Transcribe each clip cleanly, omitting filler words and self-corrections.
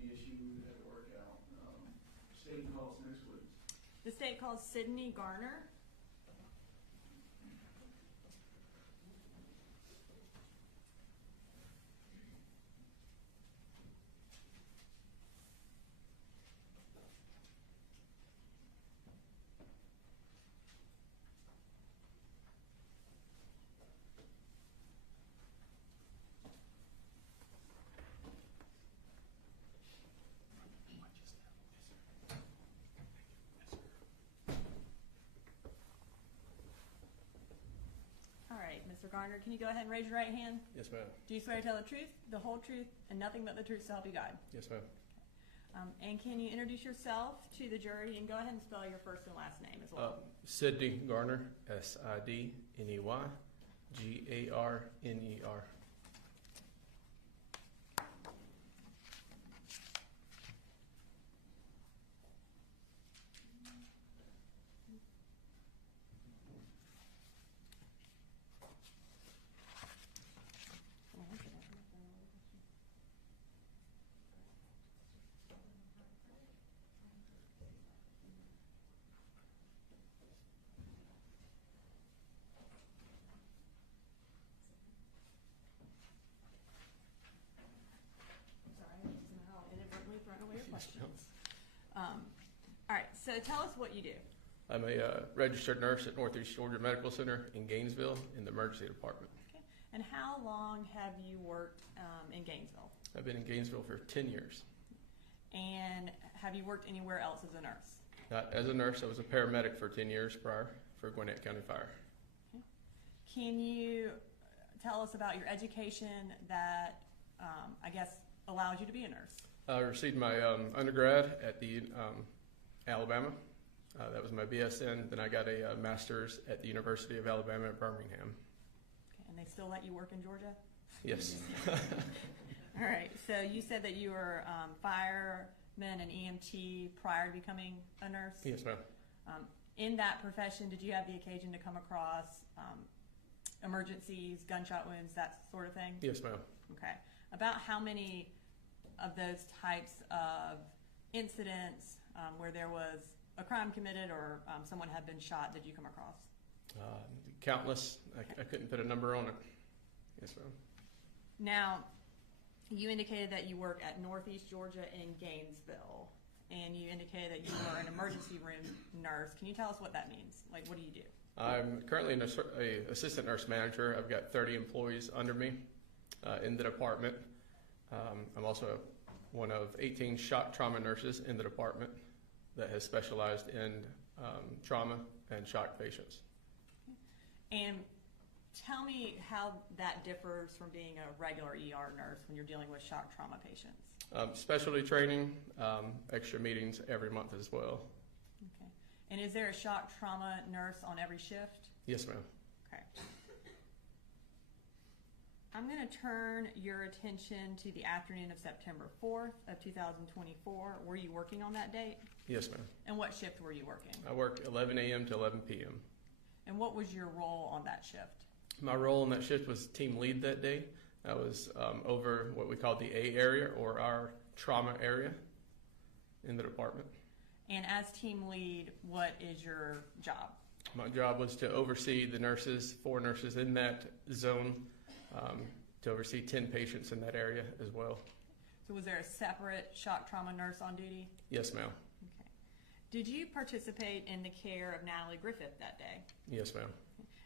terminology issue we had to work out. State calls next week. The state calls Sidney Gardner. All right, Mr. Gardner, can you go ahead and raise your right hand? Yes, ma'am. Do you swear to tell the truth, the whole truth, and nothing but the truth so help you God? Yes, ma'am. And can you introduce yourself to the jury and go ahead and spell your first and last name as well? Sidney Gardner, Sidney, Garner. All right, so tell us what you do. I'm a registered nurse at Northeast Georgia Medical Center in Gainesville in the emergency department. Okay. And how long have you worked in Gainesville? I've been in Gainesville for 10 years. And have you worked anywhere else as a nurse? Not as a nurse. I was a paramedic for 10 years prior for Gwinnett County Fire. Okay. Can you tell us about your education that, I guess, allows you to be a nurse? I received my undergrad at the Alabama. That was my BSN. Then I got a master's at the University of Alabama at Birmingham. Okay. And they still let you work in Georgia? Yes. All right. So you said that you were fireman and EMT prior to becoming a nurse? Yes, ma'am. In that profession, did you have the occasion to come across emergencies, gunshot wounds, that sort of thing? Yes, ma'am. Okay. About how many of those types of incidents where there was a crime committed or someone had been shot did you come across? Countless. I couldn't put a number on it. Yes, ma'am. Now, you indicated that you work at Northeast Georgia in Gainesville, and you indicated that you were an emergency room nurse. Can you tell us what that means? Like, what do you do? I'm currently an assistant nurse manager. I've got 30 employees under me in the department. I'm also one of 18 shock trauma nurses in the department that has specialized in trauma and shock patients. And tell me how that differs from being a regular ER nurse when you're dealing with shock trauma patients. Specialty training, extra meetings every month as well. Okay. And is there a shock trauma nurse on every shift? Yes, ma'am. Okay. I'm going to turn your attention to the afternoon of September 4th of 2024. Were you working on that date? Yes, ma'am. And what shift were you working? I work 11 a.m. to 11 p.m. And what was your role on that shift? My role on that shift was team lead that day. I was over what we call the A area, or our trauma area in the department. And as team lead, what is your job? My job was to oversee the nurses, 4 nurses in that zone, to oversee 10 patients in that area as well. So was there a separate shock trauma nurse on duty? Yes, ma'am. Okay. Did you participate in the care of Natalie Griffith that day? Yes, ma'am.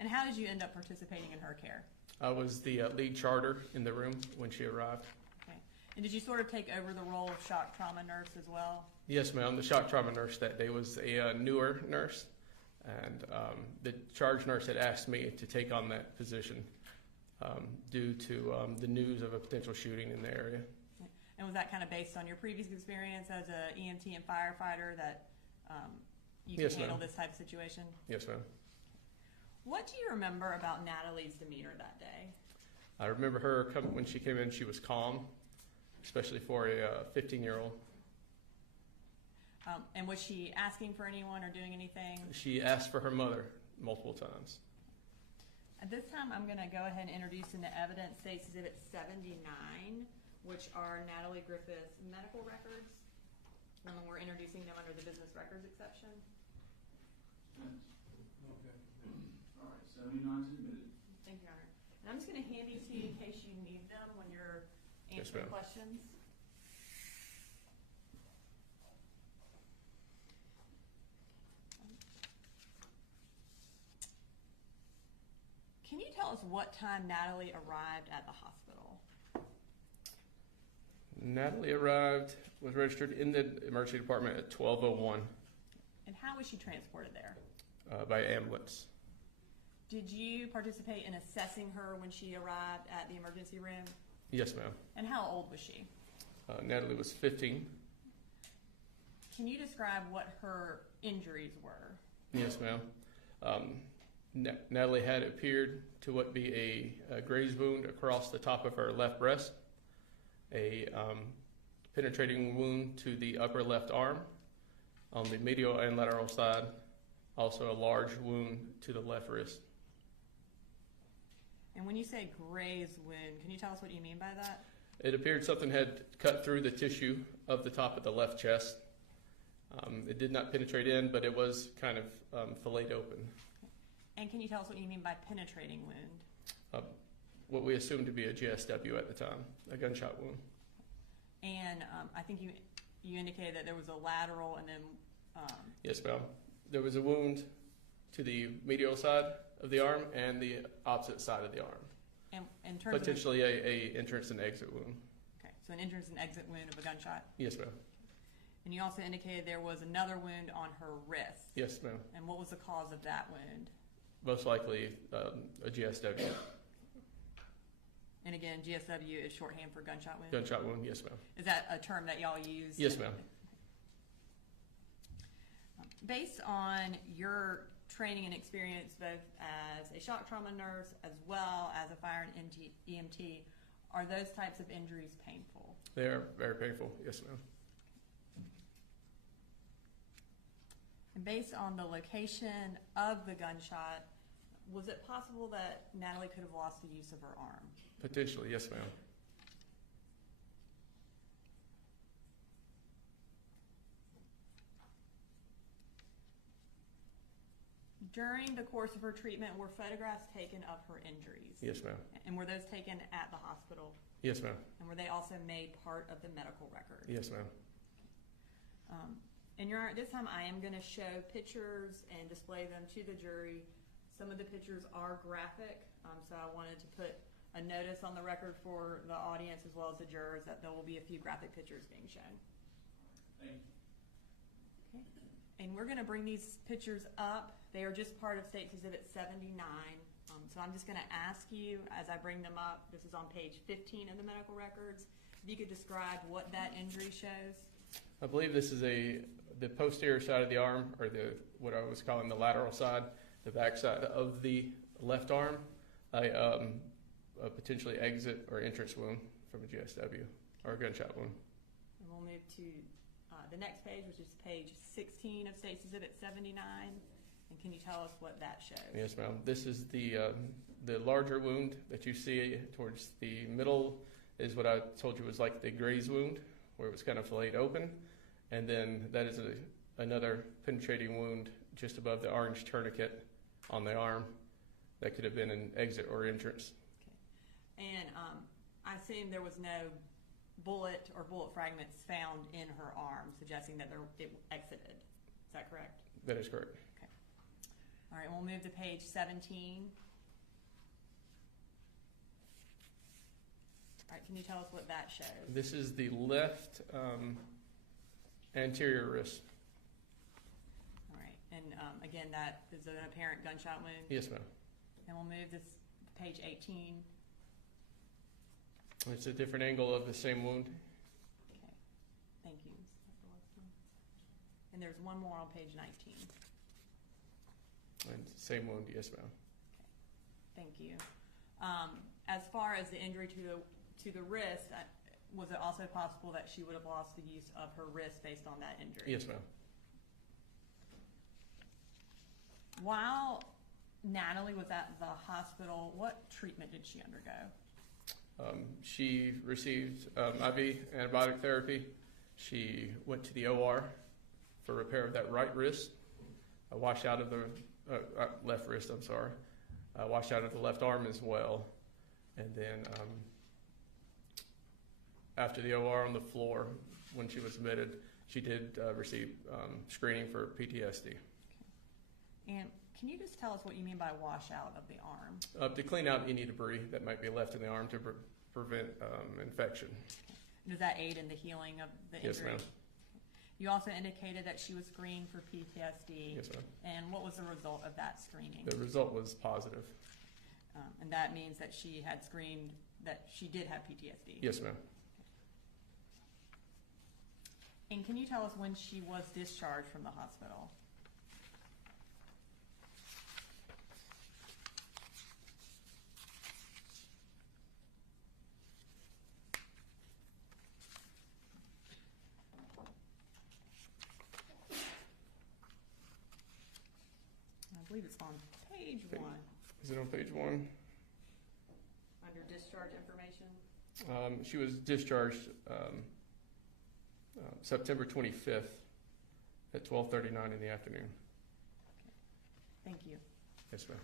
And how did you end up participating in her care? I was the lead charter in the room when she arrived. Okay. And did you sort of take over the role of shock trauma nurse as well? Yes, ma'am. The shock trauma nurse that day was a newer nurse, and the charge nurse had asked me to take on that position due to the news of a potential shooting in the area. And was that kind of based on your previous experience as an EMT and firefighter that you can handle this type of situation? Yes, ma'am. What do you remember about Natalie's demeanor that day? I remember her when she came in, she was calm, especially for a 15-year-old. And was she asking for anyone or doing anything? She asked for her mother multiple times. At this time, I'm going to go ahead and introduce into evidence State's Exhibit 79, which are Natalie Griffith's medical records. We're introducing them under the business records exception. Yes. Okay. All right, 79's admitted. Thank you, Your Honor. And I'm just going to hand these to you in case you need them when you're Yes, answering ma'am. questions. Can you tell us what time Natalie arrived at the hospital? Natalie was registered in the emergency department at 12:01 And how was she transported there? by ambulance. Did you participate in assessing her when she arrived at the emergency room? Yes, ma'am. And how old was she? Natalie was 15. Can you describe what her injuries were? Yes, ma'am. Natalie had appeared to what be a graze wound across the top of her left breast, a penetrating wound to the upper left arm on the medial and lateral side, also a large wound to the left wrist. And when you say graze wound, can you tell us what you mean by that? It appeared something had cut through the tissue of the top of the left chest. It did not penetrate in, but it was kind of filleted open. And can you tell us what you mean by penetrating wound? What we assumed to be a GSW at the time, a gunshot wound. And I think you indicated that there was a lateral and then... Yes, ma'am. There was a wound to the medial side of the arm and the opposite side of the arm. and in terms Potentially a entrance and exit wound. Okay, so an entrance and exit wound of a gunshot. Yes, ma'am. And you also indicated there was another wound on her wrist. Yes, ma'am. And what was the cause of that wound? Most likely a GSW. And again, GSW is shorthand for gunshot wound? Gunshot wound, yes, ma'am. Is that a term that y'all use? Yes, ma'am. Based on your training and experience both as a shock trauma nurse as well as a fire and EMT, are those types of injuries painful? They are very painful, yes, ma'am. And based on the location of the gunshot, was it possible that Natalie could have lost the use of her arm? Potentially, yes, ma'am. During the course of her treatment, were photographs taken of her injuries? Yes, ma'am. And were those taken at the hospital? Yes, ma'am. And were they also made part of the medical record? Yes, ma'am. And Your Honor, this time I am going to show pictures and display them to the jury. Some of the pictures are graphic, so I wanted to put a notice on the record for the audience as well as the jurors that there will be a few graphic pictures being shown. Thank you. Okay. And we're going to bring these pictures up. They are just part of State's Exhibit 79. So I'm just going to ask you, as I bring them up, this is on page 15 of the medical records, if you could describe what that injury shows. I believe this is the posterior side of the arm, or what I was calling the lateral side, the back side of the left arm, a potentially exit or entrance wound from a GSW or a gunshot wound. And we'll move to the next page, which is page 16 of State's Exhibit 79. And can you tell us what that shows? Yes, ma'am. This is the larger wound that you see towards the middle is what I told you was like the graze wound, where it was kind of filleted open. And then that is another penetrating wound just above the orange tourniquet on the arm. That could have been an exit or entrance. Okay. And I assume there was no bullet or bullet fragments found in her arm, suggesting that it exited. Is that correct? That is correct. Okay. All right, we'll move to page 17. All right, can you tell us what that shows? This is the left anterior wrist. All right, and again, that is an apparent gunshot wound. Yes, ma'am. And we'll move this to page 18. It's a different angle of the same wound. Okay, thank you. And there's one more on page 19. And same wound, yes, ma'am. Thank you. As far as the injury to the wrist, was it also possible that she would have lost the use of her wrist based on that injury? Yes, ma'am. While Natalie was at the hospital, what treatment did she undergo? She received IV antibiotic therapy. She went to the OR for repair of that right wrist, washed out of the left wrist, I'm sorry, washed out of the left arm as well. And then after the OR on the floor, when she was admitted, she did receive screening for PTSD. And can you just tell us what you mean by washout of the arm? To clean out any debris that might be left in the arm to prevent infection. Does that aid in the healing of the injury? Yes, ma'am. You also indicated that she was screened for PTSD. Yes, ma'am. And what was the result of that screening? The result was positive. And that means that she had screened that she did have PTSD. Yes, ma'am. And can you tell us when she was discharged from the hospital? I believe it's on page 1. Is it on page 1? Under discharge information? She was discharged September 25th at 12:39 in the afternoon. Thank you. Yes, ma'am.